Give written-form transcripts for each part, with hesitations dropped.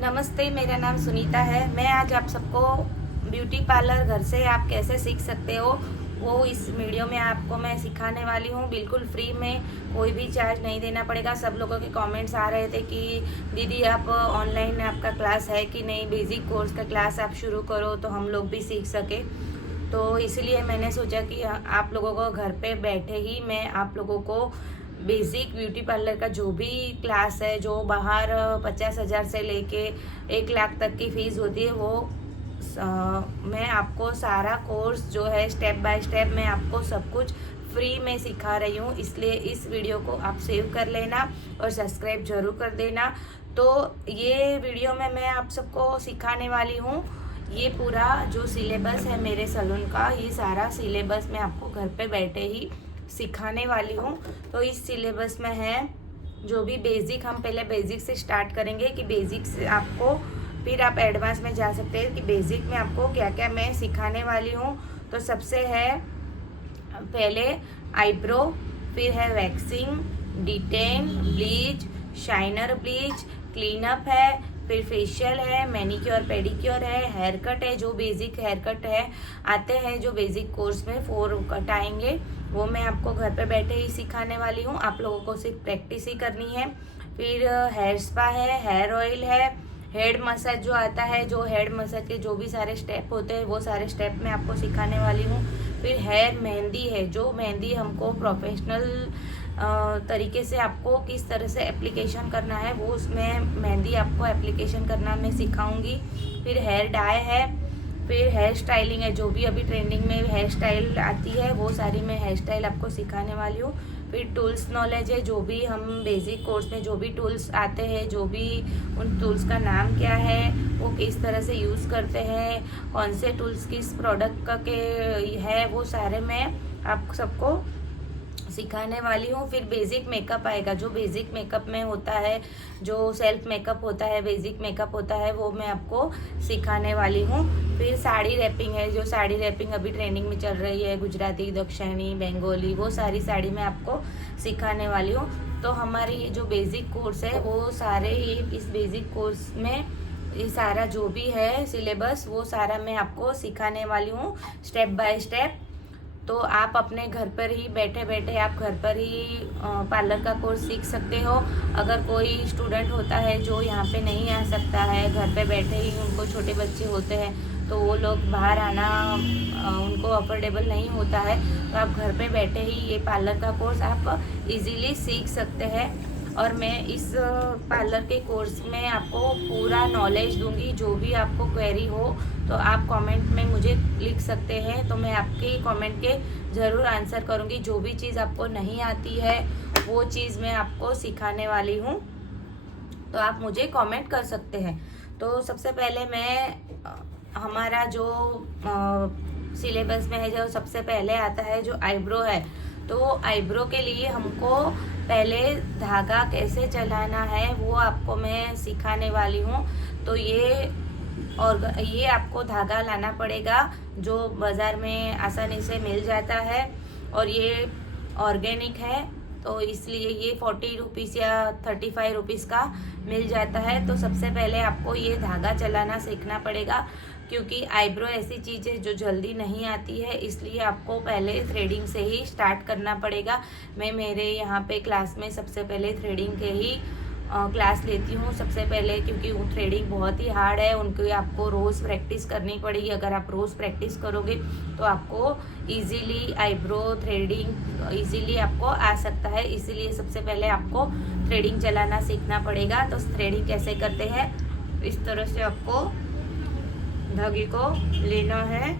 नमस्ते, मेरा नाम सुनीता है। मैं आज आप सबको ब्यूटी पार्लर घर से आप कैसे सीख सकते हो वो इस वीडियो में आपको मैं सिखाने वाली हूँ। बिल्कुल फ्री में, कोई भी चार्ज नहीं देना पड़ेगा। सब लोगों के कमेंट्स आ रहे थे कि दीदी आप ऑनलाइन आपका क्लास है कि नहीं, बेसिक कोर्स का क्लास आप शुरू करो तो हम लोग भी सीख सके। तो इसलिए मैंने सोचा कि आप लोगों को घर पे बैठे ही मैं आप लोगों को बेसिक ब्यूटी पार्लर का जो भी क्लास है, जो बाहर 50,000 से लेके 1 लाख तक की फ़ीस होती है, वो मैं आपको सारा कोर्स जो है स्टेप बाय स्टेप मैं आपको सब कुछ फ्री में सिखा रही हूँ। इसलिए इस वीडियो को आप सेव कर लेना और सब्सक्राइब ज़रूर कर देना। तो ये वीडियो में मैं आप सबको सिखाने वाली हूँ, ये पूरा जो सिलेबस है मेरे सलून का, ये सारा सिलेबस मैं आपको घर पे बैठे ही सिखाने वाली हूँ। तो इस सिलेबस में है जो भी बेसिक, हम पहले बेसिक से स्टार्ट करेंगे कि बेसिक से आपको फिर आप एडवांस में जा सकते हैं कि बेसिक में आपको क्या क्या मैं सिखाने वाली हूँ। तो सबसे है पहले आईब्रो, फिर है waxing, detain, bleach, shiner bleach, cleanup है, फिर फेशियल है, मैनिक्योर पेडिक्योर है, हेयर कट है, जो बेसिक हेयर कट है आते हैं जो बेसिक कोर्स में 4 कट आएंगे, वो मैं आपको घर पे बैठे ही सिखाने वाली हूँ। आप लोगों को सिर्फ प्रैक्टिस ही करनी है। फिर हेयर स्पा है, हेयर ऑयल है, हेड मसाज जो आता है, जो हेड मसाज के जो भी सारे स्टेप होते हैं वो सारे स्टेप मैं आपको सिखाने वाली हूँ। फिर हेयर मेहंदी है, जो मेहंदी हमको प्रोफेशनल तरीके से आपको किस तरह से एप्लीकेशन करना है, वो उसमें मेहंदी आपको एप्लीकेशन करना मैं सिखाऊंगी। फिर हेयर डाई है, फिर हेयर स्टाइलिंग है, जो भी अभी ट्रेंडिंग में हेयर स्टाइल आती है वो सारी मैं हेयर स्टाइल आपको सिखाने वाली हूँ। फिर टूल्स नॉलेज है, जो भी हम बेसिक कोर्स में जो भी टूल्स आते हैं, जो भी उन टूल्स का नाम क्या है, वो किस तरह से यूज़ करते हैं, कौन से टूल्स किस प्रोडक्ट का के है, वो सारे मैं आप सबको सिखाने वाली हूँ। फिर बेसिक मेकअप आएगा, जो बेसिक मेकअप में होता है, जो सेल्फ मेकअप होता है, बेसिक मेकअप होता है, वो मैं आपको सिखाने वाली हूँ। फिर साड़ी रैपिंग है, जो साड़ी रैपिंग अभी ट्रेंडिंग में चल रही है, गुजराती, दक्षिणी, बंगाली, वो सारी साड़ी मैं आपको सिखाने वाली हूँ। तो हमारी ये जो बेसिक कोर्स है वो सारे ही इस बेसिक कोर्स में ये सारा जो भी है सिलेबस वो सारा मैं आपको सिखाने वाली हूँ स्टेप बाय स्टेप। तो आप अपने घर पर ही बैठे बैठे आप घर पर ही पार्लर का कोर्स सीख सकते हो। अगर कोई स्टूडेंट होता है जो यहाँ पे नहीं आ सकता है, घर पे बैठे ही उनको छोटे बच्चे होते हैं तो वो लोग बाहर आना उनको अफोर्डेबल नहीं होता है, तो आप घर पे बैठे ही ये पार्लर का कोर्स आप इजीली सीख सकते हैं। और मैं इस पार्लर के कोर्स में आपको पूरा नॉलेज दूंगी। जो भी आपको क्वेरी हो तो आप कमेंट में मुझे लिख सकते हैं, तो मैं आपके कमेंट के ज़रूर आंसर करूंगी। जो भी चीज़ आपको नहीं आती है वो चीज़ मैं आपको सिखाने वाली हूँ, तो आप मुझे कमेंट कर सकते हैं। तो सबसे पहले मैं हमारा जो सिलेबस में है, जो सबसे पहले आता है जो आईब्रो है, तो आईब्रो के लिए हमको पहले धागा कैसे चलाना है वो आपको मैं सिखाने वाली हूँ। तो ये आपको धागा लाना पड़ेगा जो बाज़ार में आसानी से मिल जाता है, और ये ऑर्गेनिक है, तो इसलिए ये 40 रुपीज़ या 35 रुपीज़ का मिल जाता है। तो सबसे पहले आपको ये धागा चलाना सीखना पड़ेगा, क्योंकि आईब्रो ऐसी चीज़ है जो जल्दी नहीं आती है, इसलिए आपको पहले थ्रेडिंग से ही स्टार्ट करना पड़ेगा। मैं मेरे यहाँ पे क्लास में सबसे पहले थ्रेडिंग के ही क्लास लेती हूँ सबसे पहले, क्योंकि वो थ्रेडिंग बहुत ही हार्ड है, उनकी आपको रोज़ प्रैक्टिस करनी पड़ेगी। अगर आप रोज़ प्रैक्टिस करोगे तो आपको इजीली आईब्रो थ्रेडिंग इजीली आपको आ सकता है। इसीलिए सबसे पहले आपको थ्रेडिंग चलाना सीखना पड़ेगा। तो थ्रेडिंग कैसे करते हैं, इस तरह से आपको धागे को लेना है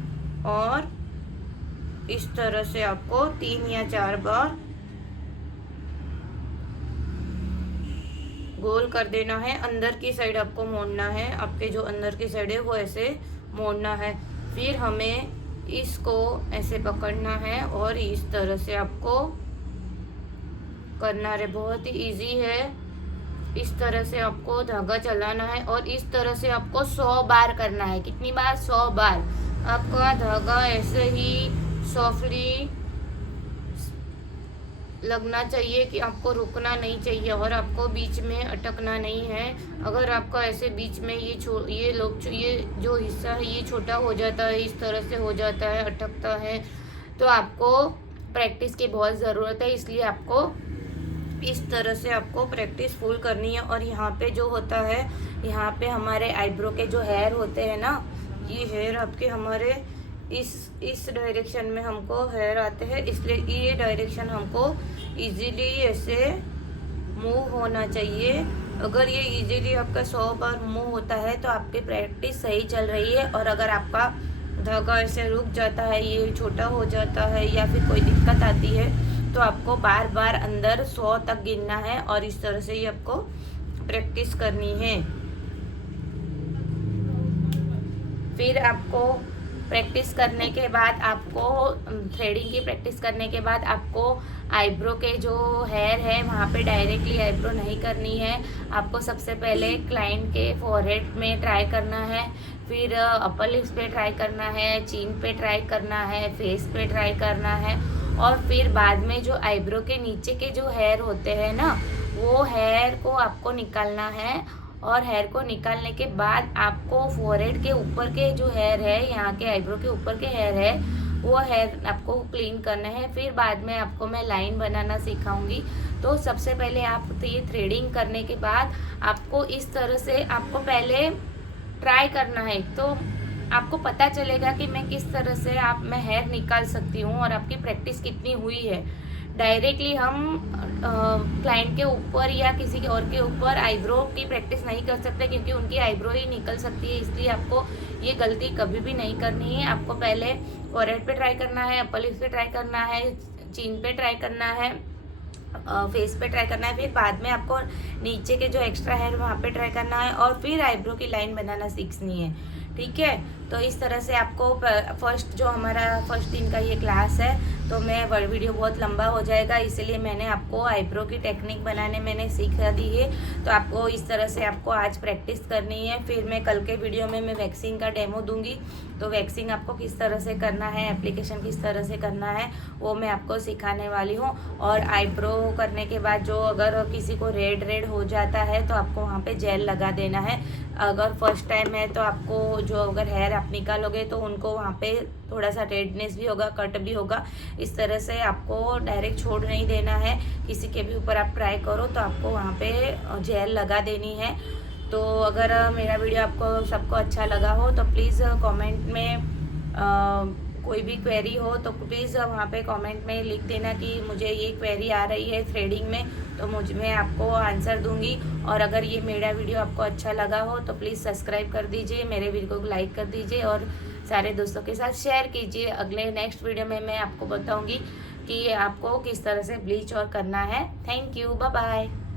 और इस तरह से आपको 3 या 4 बार गोल कर देना है। अंदर की साइड आपको मोड़ना है, आपके जो अंदर की साइड है वो ऐसे मोड़ना है। फिर हमें इसको ऐसे पकड़ना है और इस तरह से आपको करना है। बहुत ही इजी है। इस तरह से आपको धागा चलाना है और इस तरह से आपको 100 बार करना है। कितनी बार? 100 बार। आपका धागा ऐसे ही सॉफ्टली लगना चाहिए कि आपको रुकना नहीं चाहिए और आपको बीच में अटकना नहीं है। अगर आपका ऐसे बीच में ये जो हिस्सा है ये छोटा हो जाता है, इस तरह से हो जाता है, अटकता है, तो आपको प्रैक्टिस की बहुत ज़रूरत है। इसलिए आपको इस तरह से आपको प्रैक्टिस फुल करनी है। और यहाँ पे जो होता है, यहाँ पे हमारे आईब्रो के जो हेयर होते हैं ना, ये हेयर आपके हमारे इस डायरेक्शन में हमको हेयर आते हैं, इसलिए ये डायरेक्शन हमको इजीली ऐसे मूव होना चाहिए। अगर ये इजीली आपका 100 बार मूव होता है तो आपकी प्रैक्टिस सही चल रही है। और अगर आपका धागा ऐसे रुक जाता है, ये छोटा हो जाता है या फिर कोई दिक्कत आती है, तो आपको बार बार अंदर 100 तक गिनना है और इस तरह से ही आपको प्रैक्टिस करनी है। फिर आपको प्रैक्टिस करने के बाद आपको थ्रेडिंग की प्रैक्टिस करने के बाद आपको आईब्रो के जो हेयर है वहाँ पे डायरेक्टली आईब्रो नहीं करनी है। आपको सबसे पहले क्लाइंट के फोरहेड में ट्राई करना है, फिर अपर लिप्स पे ट्राई करना है, चीन पे ट्राई करना है, फेस पे ट्राई करना है, और फिर बाद में जो आईब्रो के नीचे के जो हेयर होते हैं ना, वो हेयर को आपको निकालना है। और हेयर को निकालने के बाद आपको फोरहेड के ऊपर के जो हेयर है, यहाँ के आईब्रो के ऊपर के हेयर है, वो हेयर आपको क्लीन करना है। फिर बाद में आपको मैं लाइन बनाना सिखाऊंगी। तो सबसे पहले आप ये थ्रेडिंग करने के बाद आपको इस तरह से आपको पहले ट्राई करना है, तो आपको पता चलेगा कि मैं किस तरह से मैं हेयर निकाल सकती हूँ और आपकी प्रैक्टिस कितनी हुई है। डायरेक्टली हम क्लाइंट के ऊपर या किसी और के ऊपर आईब्रो की प्रैक्टिस नहीं कर सकते, क्योंकि उनकी आईब्रो ही निकल सकती है। इसलिए आपको ये गलती कभी भी नहीं करनी है। आपको पहले फोरहेड पे ट्राई करना है, अपर लिप्स पे ट्राई करना है, चिन पे ट्राई करना है, फेस पे ट्राई करना है, फिर बाद में आपको नीचे के जो एक्स्ट्रा हेयर वहाँ पे ट्राई करना है, और फिर आईब्रो की लाइन बनाना सीखनी है। ठीक है, तो इस तरह से आपको जो हमारा फर्स्ट दिन का ये क्लास है, तो मैं वीडियो बहुत लंबा हो जाएगा, इसलिए मैंने आपको आईब्रो की टेक्निक बनाने मैंने सिखा दी है। तो आपको इस तरह से आपको आज प्रैक्टिस करनी है। फिर मैं कल के वीडियो में मैं वैक्सिंग का डेमो दूंगी, तो वैक्सिंग आपको किस तरह से करना है, एप्लीकेशन किस तरह से करना है, वो मैं आपको सिखाने वाली हूँ। और आईब्रो करने के बाद जो अगर किसी को रेड हो जाता है तो आपको वहाँ पे जेल लगा देना है। अगर फर्स्ट टाइम है तो आपको जो अगर हेयर आप निकालोगे तो उनको वहाँ पे थोड़ा सा रेडनेस भी होगा, कट भी होगा। इस तरह से आपको डायरेक्ट छोड़ नहीं देना है। किसी के भी ऊपर आप ट्राई करो तो आपको वहाँ पे जेल लगा देनी है। तो अगर मेरा वीडियो आपको सबको अच्छा लगा हो तो प्लीज़ कमेंट में कोई भी क्वेरी हो तो प्लीज़ वहाँ पे कमेंट में लिख देना कि मुझे ये क्वेरी आ रही है थ्रेडिंग में, तो मैं आपको आंसर दूंगी। और अगर ये मेरा वीडियो आपको अच्छा लगा हो तो प्लीज़ सब्सक्राइब कर दीजिए, मेरे वीडियो को लाइक कर दीजिए और सारे दोस्तों के साथ शेयर कीजिए। अगले नेक्स्ट वीडियो में मैं आपको बताऊँगी कि आपको किस तरह से ब्लीच और करना है। Thank you, bye bye.